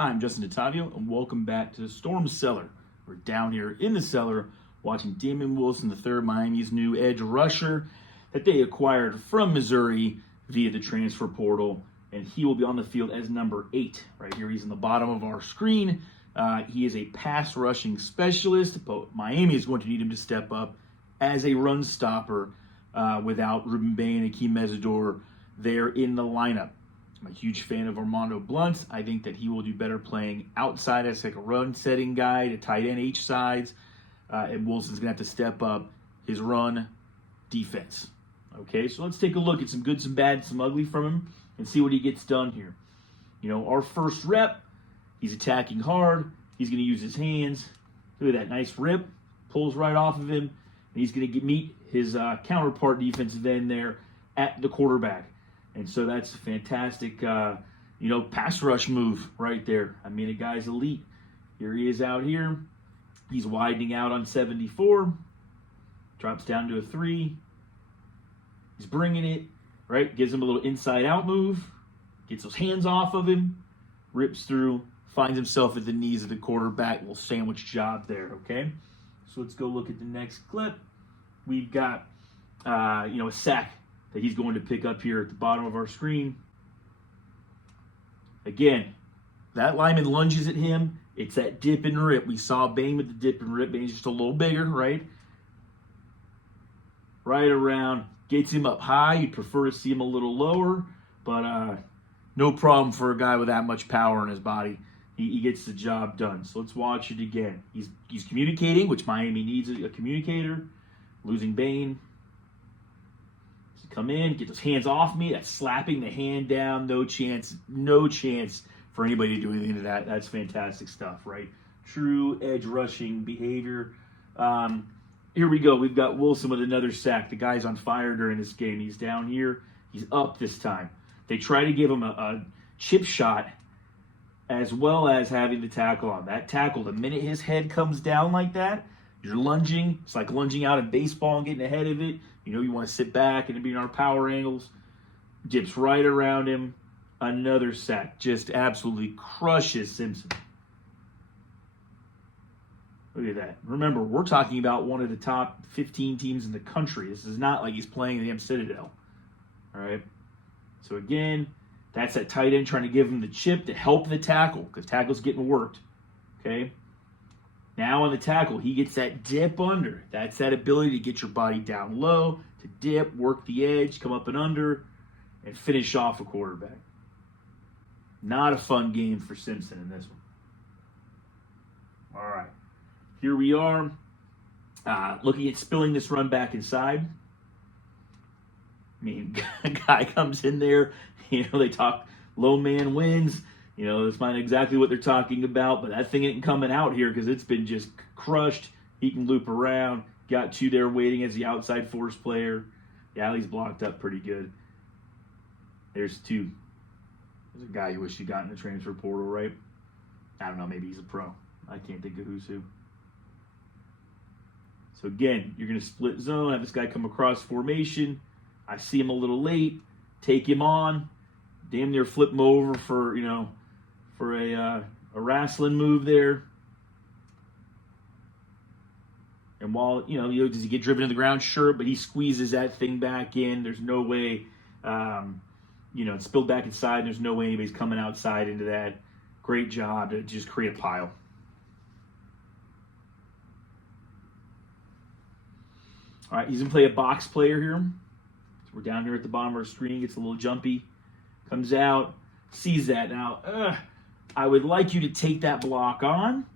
I'm Justin Ottavio, and welcome back to the Storm Cellar. We're down here in the cellar watching Damon Wilson III, Miami's new edge rusher that they acquired from Missouri via the transfer portal, and he will be on the field as number 8. Right here, he's in the bottom of our screen. He is a pass rushing specialist, but Miami is going to need him to step up as a run stopper without Ruben Bain and Akeem Mesidor there in the lineup. I'm a huge fan of Armando Blunt. I think that he will do better playing outside as like a run-setting guy to tight end H sides. And Wilson's going to have to step up his run defense. Okay, so let's take a look at some good, some bad, some ugly from him and see what he gets done here. You know, our first rep, he's attacking hard. He's going to use his hands. Look at that nice rip. Pulls right off of him. And he's going to meet his counterpart defensive end there at the quarterback. And so that's a fantastic, pass rush move right there. I mean, the guy's elite. Here he is out here. He's widening out on 74. Drops down to a 3. He's bringing it, right? Gives him a little inside-out move. Gets those hands off of him. Rips through. Finds himself at the knees of the quarterback. Little sandwich job there, okay? So let's go look at the next clip. We've got, a sack that he's going to pick up here at the bottom of our screen. Again, that lineman lunges at him. It's that dip and rip. We saw Bain with the dip and rip. Bain's just a little bigger, right? Right around. Gets him up high. You'd prefer to see him a little lower, but no problem for a guy with that much power in his body. He gets the job done. So let's watch it again. He's communicating, which Miami needs a communicator. Losing Bain. Come in, get those hands off me. That's slapping the hand down. No chance for anybody to do anything to that. That's fantastic stuff, right? True edge rushing behavior. Here we go. We've got Wilson with another sack. The guy's on fire during this game. He's down here. He's up this time. They try to give him a chip shot as well as having the tackle on. That tackle, the minute his head comes down like that, you're lunging. It's like lunging out in baseball and getting ahead of it. You know, you want to sit back and be in our power angles. Dips right around him. Another sack. Just absolutely crushes Simpson. Look at that. Remember, we're talking about one of the top 15 teams in the country. This is not like he's playing the M Citadel. All right? So again, that's that tight end trying to give him the chip to help the tackle because tackle's getting worked. Okay? Now on the tackle, he gets that dip under. That's that ability to get your body down low, to dip, work the edge, come up and under, and finish off a quarterback. Not a fun game for Simpson in this one. All right. Here we are, looking at spilling this run back inside. I mean, a guy comes in there, they talk low man wins. That's not exactly what they're talking about, but that thing ain't coming out here because it's been just crushed. He can loop around. Got 2 there waiting as the outside force player. Yeah, he's blocked up pretty good. There's 2. There's a guy who wish he got in the transfer portal, right? I don't know, maybe he's a pro. I can't think of who's who. So again, you're going to split zone, have this guy come across formation. I see him a little late. Take him on. Damn near flip him over for a wrestling move there. And while, does he get driven to the ground? Sure, but he squeezes that thing back in. There's no way, it's spilled back inside. There's no way anybody's coming outside into that. Great job to just create a pile. All right, he's going to play a box player here. So we're down here at the bottom of our screen. Gets a little jumpy. Comes out. Sees that. Now, I would like you to take that block on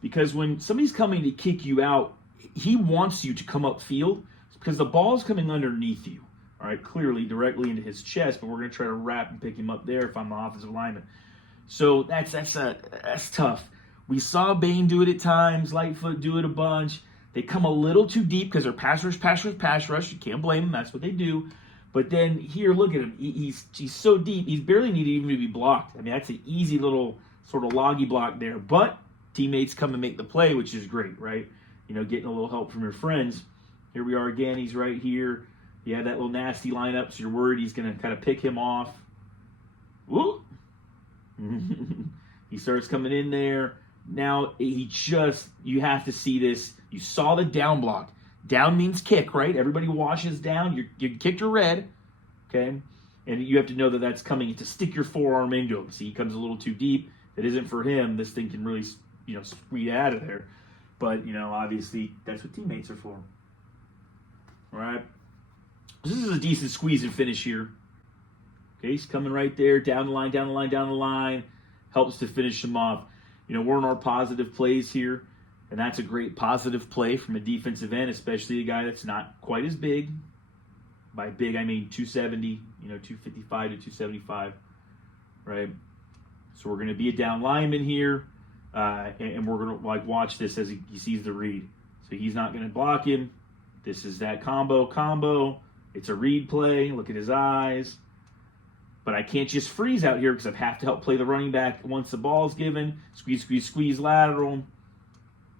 because when somebody's coming to kick you out, he wants you to come upfield because the ball's coming underneath you. All right, clearly directly into his chest, but we're going to try to wrap and pick him up there if I'm the offensive lineman. So that's tough. We saw Bain do it at times, Lightfoot do it a bunch. They come a little too deep because they're pass rush. You can't blame them. That's what they do. But then here, look at him. He's so deep. He's barely needed even to be blocked. I mean, that's an easy little sort of loggy block there. But teammates come and make the play, which is great, right? Getting a little help from your friends. Here we are again. He's right here. You have that little nasty lineup, so you're worried he's going to kind of pick him off. Woo! He starts coming in there. Now, you have to see this. You saw the down block. Down means kick, right? Everybody washes down. You kicked your red, okay? And you have to know that that's coming to stick your forearm into him. See, he comes a little too deep. That isn't for him. This thing can really, squeeze out of there. But, obviously, that's what teammates are for. All right? This is a decent squeeze and finish here. Okay, he's coming right there, down the line, down the line, down the line. Helps to finish him off. We're in our positive plays here, and that's a great positive play from a defensive end, especially a guy that's not quite as big. By big, I mean 270, 255 to 275, right? So we're going to be a down lineman here, and we're going to watch this as he sees the read. So he's not going to block him. This is that combo. It's a read play. Look at his eyes. But I can't just freeze out here because I have to help play the running back once the ball's given. Squeeze lateral,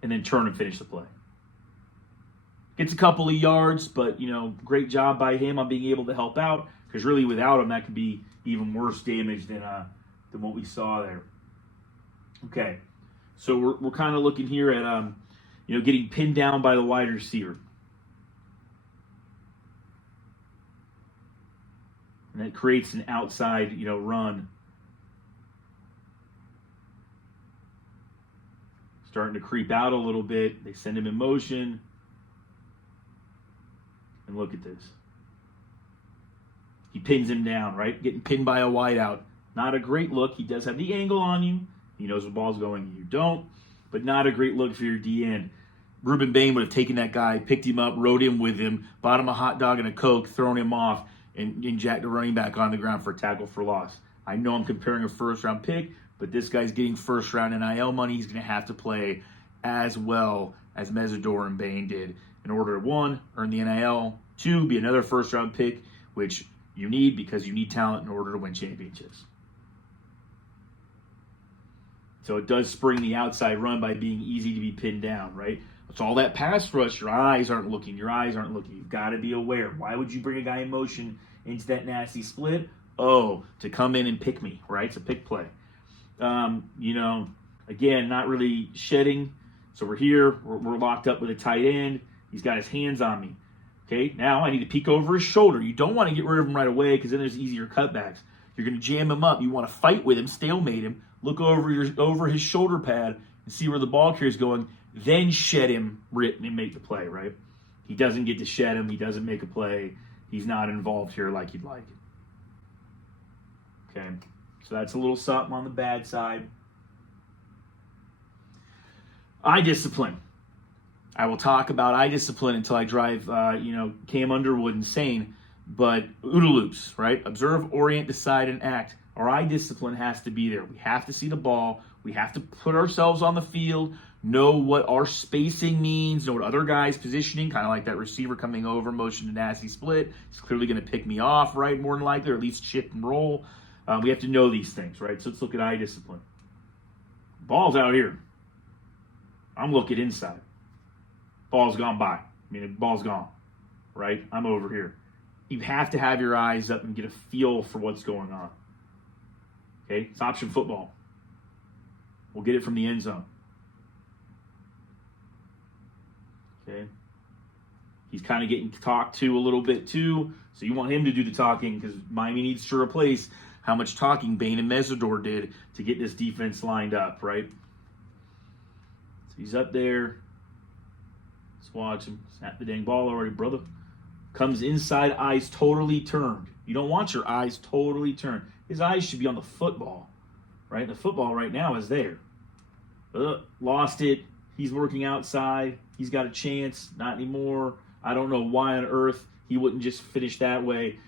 and then turn and finish the play. Gets a couple of yards, but, great job by him on being able to help out, because really without him, that could be even worse damage than what we saw there. Okay, so we're kind of looking here at, getting pinned down by the wide receiver. And that creates an outside, run. Starting to creep out a little bit. They send him in motion. And look at this. He pins him down, right? Getting pinned by a wideout. Not a great look. He does have the angle on you. He knows the ball's going. You don't. But not a great look for your D end. Ruben Bain would have taken that guy, picked him up, rode him with him, bought him a hot dog and a Coke, thrown him off, and jack the running back on the ground for a tackle for loss. I know I'm comparing a first-round pick, but this guy's getting first-round NIL money. He's going to have to play as well as Mesidor and Bain did in order to, 1, earn the NIL, 2, be another first-round pick, which you need because you need talent in order to win championships. So it does spring the outside run by being easy to be pinned down, right? It's all that pass rush. Your eyes aren't looking. You've got to be aware. Why would you bring a guy in motion into that nasty split? Oh, to come in and pick me, right? It's a pick play. Again, not really shedding. So we're here. We're locked up with a tight end. He's got his hands on me. Okay, now I need to peek over his shoulder. You don't want to get rid of him right away because then there's easier cutbacks. You're going to jam him up. You want to fight with him, stalemate him, look over his shoulder pad and see where the ball carrier is going. Then shed him, and make the play, right? He doesn't get to shed him. He doesn't make a play. He's not involved here like you'd like. Okay, so that's a little something on the bad side. Eye discipline. I will talk about eye discipline until I drive, Cam Underwood insane. But OODA loops, right? Observe, orient, decide, and act. Our eye discipline has to be there. We have to see the ball. We have to put ourselves on the field, know what our spacing means, know what other guys' positioning, kind of like that receiver coming over, motion to nasty split. He's clearly going to pick me off, right? More than likely, or at least shift and roll. We have to know these things, right? So let's look at eye discipline. Ball's out here. I'm looking inside. Ball's gone by. Ball's gone, right? I'm over here. You have to have your eyes up and get a feel for what's going on. Okay? It's option football. We'll get it from the end zone. Okay? He's kind of getting talked to a little bit too, so you want him to do the talking because Miami needs to replace how much talking Bain and Mesidor did to get this defense lined up, right? So he's up there. Let's watch him. Snap the dang ball already, brother. Comes inside, eyes totally turned. You don't want your eyes totally turned. His eyes should be on the football, right? The football right now is there. Lost it. He's working outside. He's got a chance. Not anymore. I don't know why on earth he wouldn't just finish that way.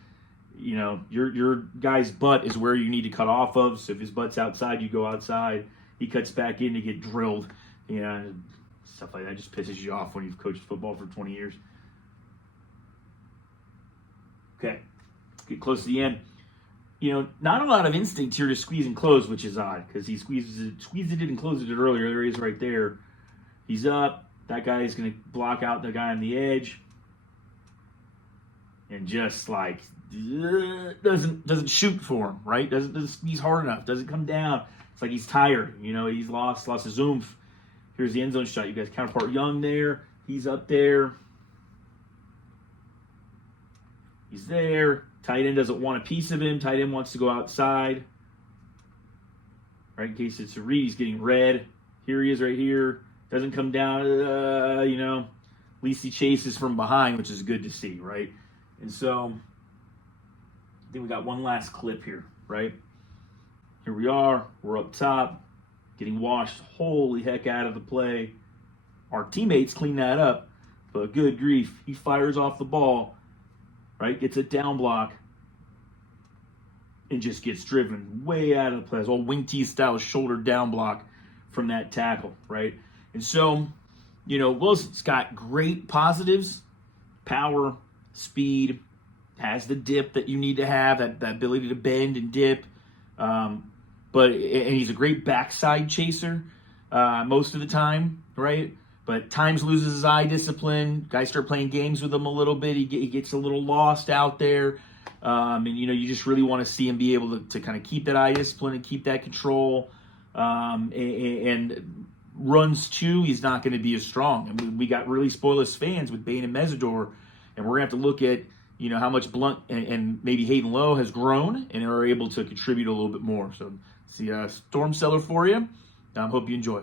Your guy's butt is where you need to cut off of. So if his butt's outside, you go outside. He cuts back in to get drilled. Stuff like that just pisses you off when you've coached football for 20 years. Okay, get close to the end. Not a lot of instinct here to squeeze and close, which is odd because he squeezed it and closed it earlier. There he is right there. He's up. That guy is going to block out the guy on the edge. And just doesn't shoot for him, right? Doesn't squeeze hard enough. Doesn't come down. like he's tired. You know, he's lost his oomph. Here's the end zone shot. You guys counterpart Young there. He's up there. He's there. Tight end doesn't want a piece of him. Tight end wants to go outside. Right, in case it's a read, he's getting red. Here he is right here. Doesn't come down, you know. At least he chases from behind, which is good to see, right? And so, I think we got one last clip here, right? Here we are. We're up top, getting washed holy heck out of the play. Our teammates clean that up, but good grief. He fires off the ball, right? Gets a down block, and just gets driven way out of the play. It's all wing T style shoulder down block from that tackle, right? And so, you know, Wilson's got great positives, power, speed, has the dip that you need to have, that ability to bend and dip. And he's a great backside chaser most of the time, right? But times loses his eye discipline. Guys start playing games with him a little bit. He gets a little lost out there. And, you know, you just really want to see him be able to kind of keep that eye discipline and keep that control. And runs too, he's not going to be as strong. And we got really spoilers fans with Bain and Mesidor, and we're going to have to look at, you know, how much Blunt and maybe Hayden Lowe has grown and are able to contribute a little bit more. So, see Storm Cellar for you. Hope you enjoy.